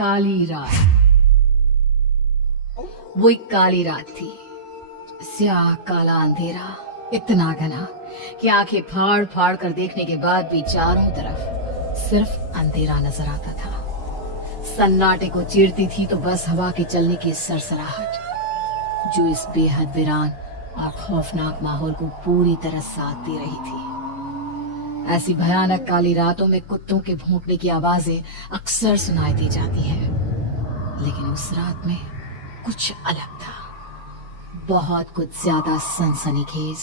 काली रात। वो एक काली रात थी। स्याह काला अंधेरा, इतना घना कि आंखें फाड़ फाड़ कर देखने के बाद भी चारों तरफ सिर्फ अंधेरा नजर आता था। सन्नाटे को चीरती थी तो बस हवा के चलने की सरसराहट, जो इस बेहद वीरान और खौफनाक माहौल को पूरी तरह साथ दे रही थी। ऐसी भयानक काली रातों में कुत्तों के भौंकने की आवाजें अक्सर सुनाई दी जाती है, लेकिन उस रात में कुछ अलग था, बहुत कुछ ज्यादा सनसनीखेज।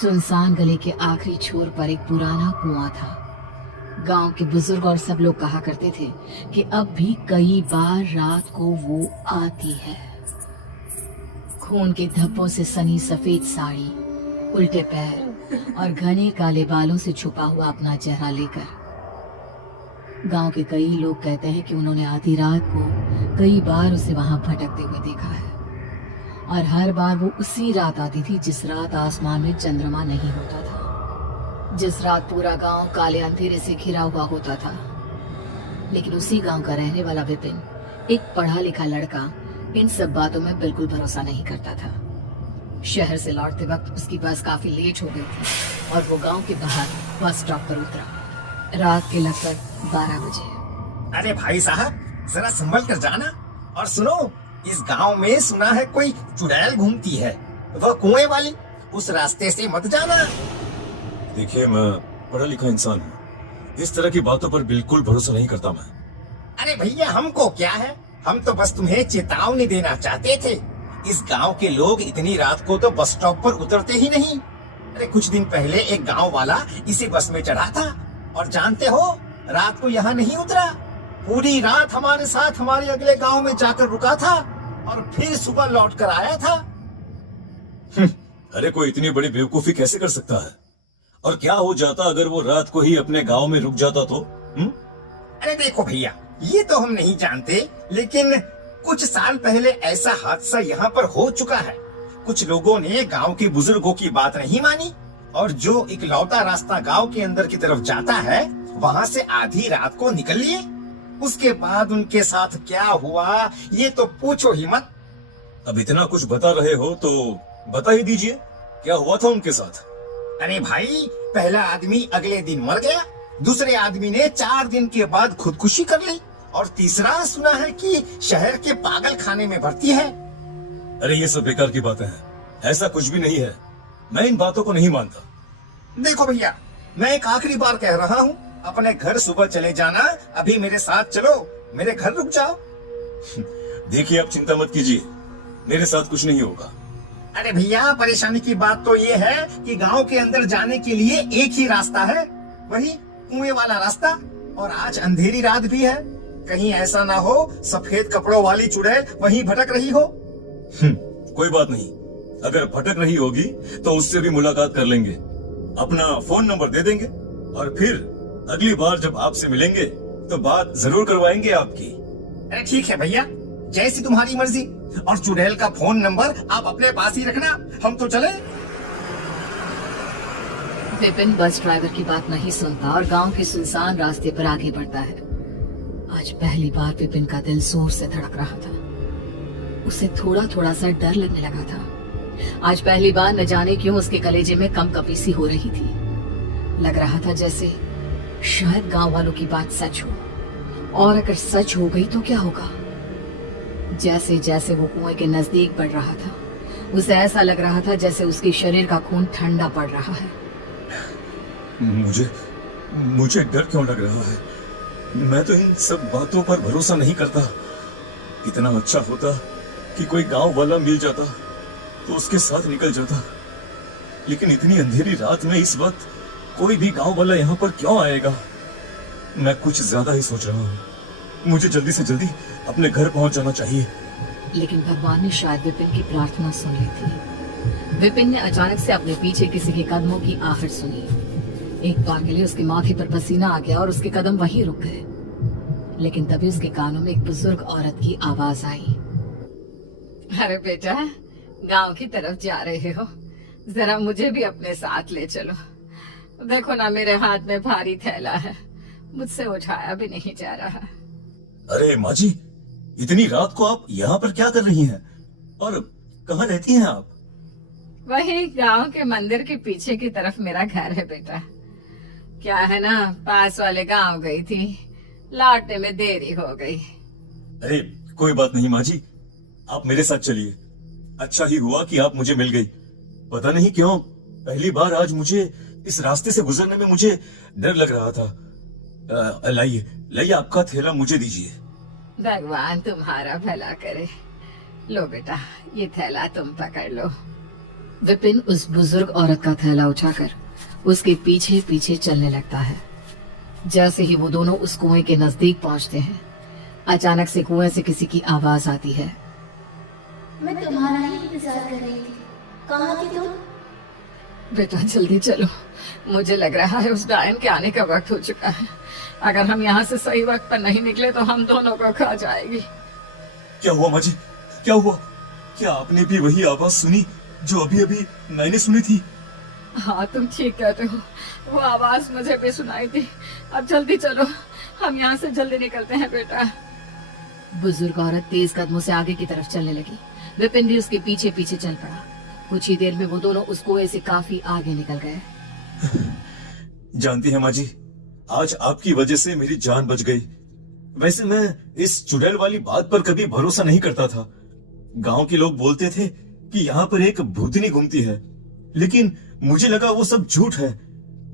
सुनसान गली के आखिरी छोर पर एक पुराना कुआं था। गांव के बुजुर्ग और सब लोग कहा करते थे कि अब भी कई बार रात को वो आती है, खून के धब्बों से सनी सफेद साड़ी, उल्टे पैर और घने काले बालों से छुपा हुआ अपना चेहरा लेकर। गांव के कई लोग कहते हैं कि उन्होंने आधी रात को कई बार उसे वहां भटकते हुए देखा है, और हर बार वो उसी रात आती थी जिस रात आसमान में चंद्रमा नहीं होता था, जिस रात पूरा गांव काले अंधेरे से घिरा हुआ होता था। लेकिन उसी गांव का रहने वाला विपिन, एक पढ़ा लिखा लड़का, इन सब बातों में बिल्कुल भरोसा नहीं करता था। शहर से लौटते वक्त उसकी बस काफी लेट हो गई थी और वो गांव के बाहर बस स्टॉप पर उतरा। रात के लगभग 12 बजे। अरे भाई साहब, जरा संभल कर जाना। और सुनो, इस गांव में सुना है कोई चुड़ैल घूमती है, वह कुएं वाली, उस रास्ते से मत जाना। देखिए, मैं पढ़ा लिखा इंसान हूँ, इस तरह की बातों पर बिल्कुल भरोसा नहीं करता मैं। अरे भैया, हमको क्या है, हम तो बस तुम्हें चेतावनी देना चाहते थे। इस गांव के लोग इतनी रात को तो बस स्टॉप पर उतरते ही नहीं। अरे कुछ दिन पहले एक गांव वाला इसी बस में चढ़ा था और जानते हो, रात को यहाँ नहीं उतरा, पूरी रात हमारे साथ हमारे अगले गांव में जाकर रुका था और फिर सुबह लौट कर आया था। अरे कोई इतनी बड़ी बेवकूफी कैसे कर सकता है? और क्या हो जाता अगर वो रात को ही अपने गांव में रुक जाता तो? अरे देखो भैया, ये तो हम नहीं जानते, लेकिन कुछ साल पहले ऐसा हादसा यहाँ पर हो चुका है। कुछ लोगों ने गांव के बुजुर्गों की बात नहीं मानी और जो इकलौता रास्ता गांव के अंदर की तरफ जाता है, वहाँ से आधी रात को निकल लिए। उसके बाद उनके साथ क्या हुआ, ये तो पूछो ही मत। अब इतना कुछ बता रहे हो तो बता ही दीजिए, क्या हुआ था उनके साथ? अरे भाई, पहला आदमी अगले दिन मर गया, दूसरे आदमी ने 4 दिन के बाद खुदकुशी कर ली, और तीसरा सुना है कि शहर के पागल खाने में भर्ती है। अरे ये सब बेकार की बातें हैं, ऐसा कुछ भी नहीं है, मैं इन बातों को नहीं मानता। देखो भैया, मैं एक आखिरी बार कह रहा हूँ, अपने घर सुबह चले जाना, अभी मेरे साथ चलो, मेरे घर रुक जाओ। देखिए, आप चिंता मत कीजिए, मेरे साथ कुछ नहीं होगा। अरे भैया, परेशानी की बात तो ये है कि गांव के अंदर जाने के लिए एक ही रास्ता है, वही कुएं वाला रास्ता, और आज अंधेरी रात भी है। कहीं ऐसा ना हो सफेद कपड़ों वाली चुड़ैल वहीं भटक रही हो। कोई बात नहीं, अगर भटक रही होगी तो उससे भी मुलाकात कर लेंगे, अपना फोन नंबर दे देंगे और फिर अगली बार जब आपसे मिलेंगे तो बात जरूर करवाएंगे आपकी। अरे ठीक है भैया, जैसी तुम्हारी मर्जी। और चुड़ैल का फोन नंबर आप अपने पास ही रखना, हम तो चले। विपिन बस ड्राइवर की बात नहीं सुनता और गांव के सुनसान रास्ते पर आगे बढ़ता है। आज पहली बार विपिन का दिल जोर से धड़क रहा था। उसे थोड़ा थोड़ा सा डर लगने लगा था। आज पहली बार न जाने क्यों उसके कलेजे में कंपकपी सी हो रही थी। लग रहा था जैसे शायद गांव वालों की बात सच हो, और अगर सच हो गई तो क्या होगा। जैसे जैसे वो कुएं के नजदीक बढ़ रहा था, उसे ऐसा लग रहा था जैसे उसके शरीर का खून ठंडा पड़ रहा है। मुझे डर क्यों लग रहा है? मैं तो इन सब बातों पर भरोसा नहीं करता। कितना अच्छा होता कि कोई गांव वाला मिल जाता तो उसके साथ निकल जाता, लेकिन इतनी अंधेरी रात में इस वक्त कोई भी गांव वाला यहाँ पर क्यों आएगा? मैं कुछ ज्यादा ही सोच रहा हूँ। मुझे जल्दी से जल्दी अपने घर पहुंच जाना चाहिए। लेकिन भगवान ने शायद विपिन की प्रार्थना सुन ली थी। विपिन ने अचानक से अपने पीछे किसी के कदमों की आहट सुनी। एक बार के लिए उसके माथे पर पसीना आ गया और उसके कदम वहीं रुक गए। लेकिन तभी उसके कानों में एक बुजुर्ग औरत की आवाज आई। अरे बेटा, गांव की तरफ जा रहे हो, जरा मुझे भी अपने साथ ले चलो। देखो ना, मेरे हाथ में भारी थैला है, मुझसे उठाया भी नहीं जा रहा। अरे माँ जी, इतनी रात को आप यहाँ पर क्या कर रही हैं? और कहाँ रहती हैं आप? वही गांव के मंदिर के पीछे की तरफ मेरा घर है बेटा। क्या है ना, पास वाले गांव गई थी, लौटने में देरी हो गई। अरे कोई बात नहीं माँ जी, आप मेरे साथ चलिए। अच्छा ही हुआ कि आप मुझे मिल गई। पता नहीं क्यों पहली बार आज मुझे इस रास्ते से गुजरने में मुझे डर लग रहा था। लाइए लाइए, आपका थैला मुझे दीजिए। भगवान तुम्हारा भला करे। लो बेटा, ये थैला तुम पकड़ लो। विपिन उस बुजुर्ग औरत का थैला उठाकर उसके पीछे पीछे चलने लगता है। जैसे ही वो दोनों उस कुएं के नजदीक पहुंचते हैं, अचानक से कुएं से किसी की आवाज आती है। मैं तुम्हारा ही इंतजार कर रही थी, कहाँ थे तुम? बेटा जल्दी चलो, मुझे लग रहा है उस डायन के आने का वक्त हो चुका है। अगर हम यहाँ से सही वक्त पर नहीं निकले तो हम दोनों को खा जाएगी। क्या हुआ माँ जी, क्या हुआ? क्या आपने भी वही आवाज सुनी जो अभी अभी मैंने सुनी थी? हाँ तुम ठीक कहते हो, वो आवाज मुझे भी सुनाई थी। अब जल्दी चलो, हम यहाँ से जल्दी निकलते हैं बेटा। बुजुर्ग औरत तेज कदमों से आगे की तरफ चलने लगी। विपिन भी उसके पीछे पीछे चल पड़ा। कुछ ही देर में वो दोनों उस कुएं से काफी आगे निकल गए। जानती है माँ जी, आज आपकी वजह से मेरी जान बच गई। वैसे मैं इस चुड़ैल वाली बात पर कभी भरोसा नहीं करता था। गांव के लोग बोलते थे कि यहाँ पर एक भूतनी घूमती है, लेकिन मुझे लगा वो सब झूठ है।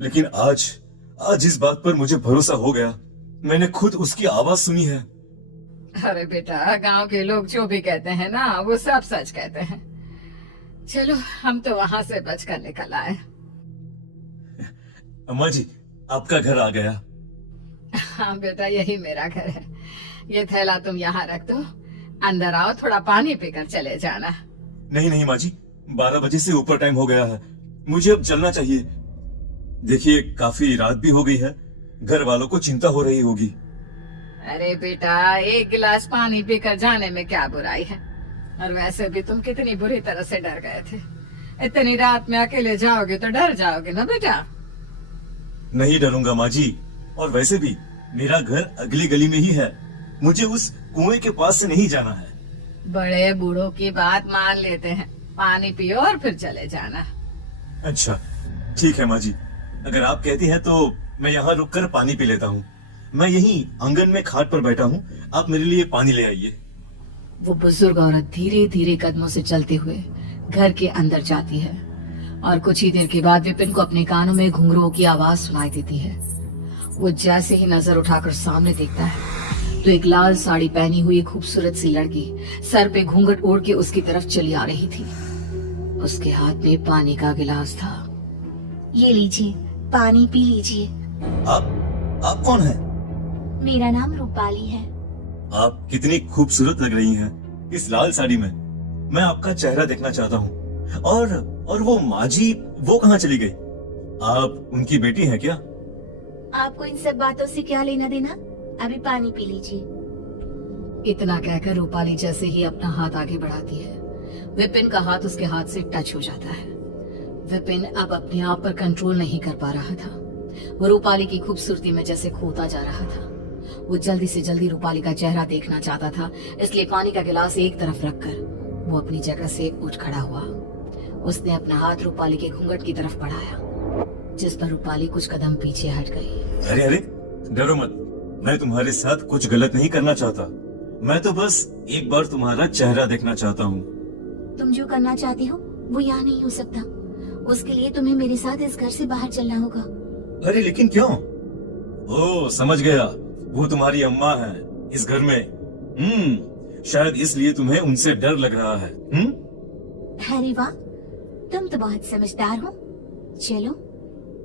लेकिन आज इस बात पर मुझे भरोसा हो गया। मैंने खुद उसकी आवाज सुनी है। अरे बेटा, गांव के लोग जो भी कहते हैं ना, वो सब सच कहते हैं। चलो, हम तो वहां से बचकर निकल आए। अम्मा जी, आपका घर आ गया। हाँ बेटा, यही मेरा घर है। ये थैला तुम यहाँ रख दो, अंदर आओ, थोड़ा पानी पीकर चले जाना। नहीं नहीं माँ जी, 12 बजे से ऊपर टाइम हो गया है, मुझे अब चलना चाहिए। देखिए काफी रात भी हो गई है, घर वालों को चिंता हो रही होगी। अरे बेटा, एक गिलास पानी पीकर जाने में क्या बुराई है। और वैसे भी तुम कितनी बुरी तरह से डर गए थे। इतनी रात में अकेले जाओगे तो डर जाओगे ना बेटा। नहीं डरूंगा माँ जी, और वैसे भी मेरा घर अगली गली में ही है, मुझे उस कुएं के पास से नहीं जाना है। बड़े बूढ़ों की बात मान लेते हैं, पानी पियो और फिर चले जाना। अच्छा ठीक है माँ जी, अगर आप कहती हैं तो मैं यहाँ रुककर पानी पी लेता हूँ। मैं यहीं आंगन में खाट पर बैठा हूँ, आप मेरे लिए पानी ले आइए। वो बुजुर्ग औरत धीरे धीरे कदमों से चलते हुए घर के अंदर जाती है और कुछ ही देर के बाद विपिन को अपने कानों में घुंघरुओं की आवाज सुनाई देती है। वो जैसे ही नजर उठाकर सामने देखता है तो एक लाल साड़ी पहनी हुई खूबसूरत सी लड़की सर पे घूंघट ओढ़ के उसकी तरफ चली आ रही थी। उसके हाथ में पानी का गिलास था। ये लीजिए, पानी पी लीजिए। आप कौन हैं? मेरा नाम रूपाली है। आप कितनी खूबसूरत लग रही हैं इस लाल साड़ी में। मैं आपका चेहरा देखना चाहता हूँ। और वो माँ जी, वो कहाँ चली गई? आप उनकी बेटी हैं क्या? आपको इन सब बातों से क्या लेना देना? अभी पानी पी लीजिए। इतना कहकर रूपाली जैसे ही अपना हाथ आगे बढ़ाती है, विपिन का हाथ उसके हाथ से टच हो जाता है। विपिन अब अपने आप पर कंट्रोल नहीं कर पा रहा था। वो रूपाली की खूबसूरती में जैसे खोता जा रहा था। वो जल्दी से जल्दी रूपाली का चेहरा देखना चाहता था, इसलिए पानी का गिलास एक तरफ रखकर वो अपनी जगह से उठ खड़ा हुआ। उसने अपना हाथ रूपाली के घूंघट की तरफ बढ़ाया, जिस पर रूपाली कुछ कदम पीछे हट गई। अरे अरे, डरो मत, मैं तुम्हारे साथ कुछ गलत नहीं करना चाहता। मैं तो बस एक बार तुम्हारा चेहरा देखना चाहता हूँ। तुम जो करना चाहते हो वो यहाँ नहीं हो सकता। उसके लिए तुम्हें मेरे साथ इस घर से बाहर चलना होगा। अरे लेकिन क्यों? ओ समझ गया, वो तुम्हारी अम्मा है इस घर में। शायद इसलिए तुम्हें उनसे डर लग रहा है। अरे वाह, तुम तो बहुत समझदार हो। चलो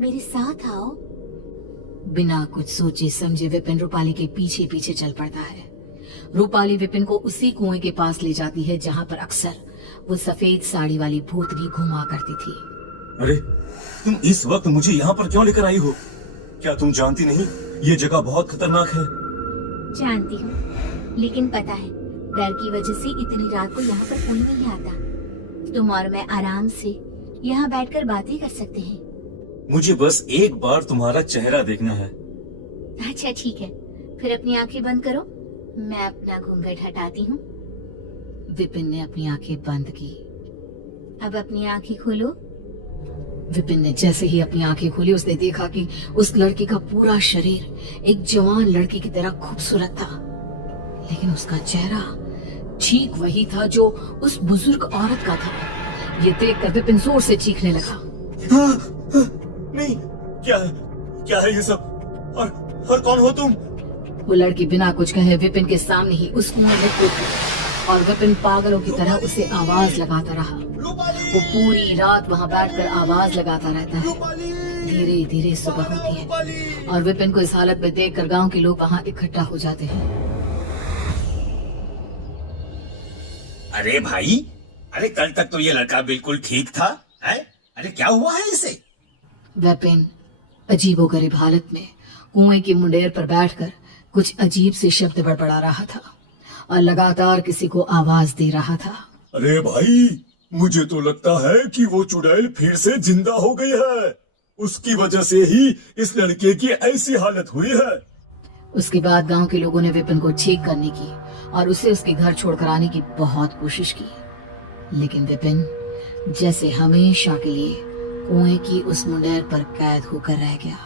मेरे साथ आओ। बिना कुछ सोचे समझे विपिन रूपाली के पीछे पीछे चल पड़ता है। रूपाली विपिन को उसी कुएं के पास ले जाती है जहाँ पर अक्सर वो सफेद साड़ी वाली भूतनी घुमा करती थी। अरे तुम इस वक्त मुझे यहाँ पर क्यों लेकर आई हो? क्या तुम जानती नहीं ये जगह बहुत खतरनाक है? जानती हूँ, लेकिन पता है डर की वजह से इतनी रात को यहाँ पर कोई नहीं आता। तुम और मैं आराम से यहाँ बैठकर बातें कर सकते हैं। मुझे बस एक बार तुम्हारा चेहरा देखना है। अच्छा ठीक है, फिर अपनी आंखें बंद करो मैं अपना घूंघट हटाती हूँ। विपिन ने अपनी आंखें बंद की। अब अपनी आंखें खोलो। विपिन ने जैसे ही अपनी आंखें खोली उसने देखा कि उस लड़की का पूरा शरीर एक जवान लड़की की तरह खूबसूरत था, लेकिन उसका चेहरा ठीक वही था जो उस बुजुर्ग औरत का था। ये देखकर विपिन जोर से चीखने लगा। नहीं, क्या क्या है ये सब? और कौन हो तुम? वो लड़की बिना कुछ कहे विपिन के सामने ही उस कुएं में कूद गई और विपिन पागलों की तरह उसे आवाज लगाता रहा। वो पूरी रात वहां बैठकर आवाज लगाता रहता है। धीरे धीरे सुबह होती है और विपिन को इस हालत में देखकर गांव के लोग वहां इकट्ठा हो जाते हैं। अरे भाई, अरे कल तक तो ये लड़का बिल्कुल ठीक था, है? अरे क्या हुआ है इसे? विपिन अजीबोगरीब हालत में कुएं की मुंडेर पर बैठकर कुछ अजीब से शब्द बड़बड़ा रहा था और लगातार किसी को आवाज दे रहा था। अरे भाई, मुझे तो लगता है कि वो चुड़ैल फिर से जिंदा हो गई है। उसकी वजह से ही इस लड़के की ऐसी हालत हुई है। उसके बाद गांव के लोगों ने विपिन को ठीक करने की और उसे उसके घर छोड़कर आने की बहुत कोशिश की, लेकिन विपिन जैसे हमेशा के लिए कुएं की उस मुंडेर पर कैद होकर रह गया।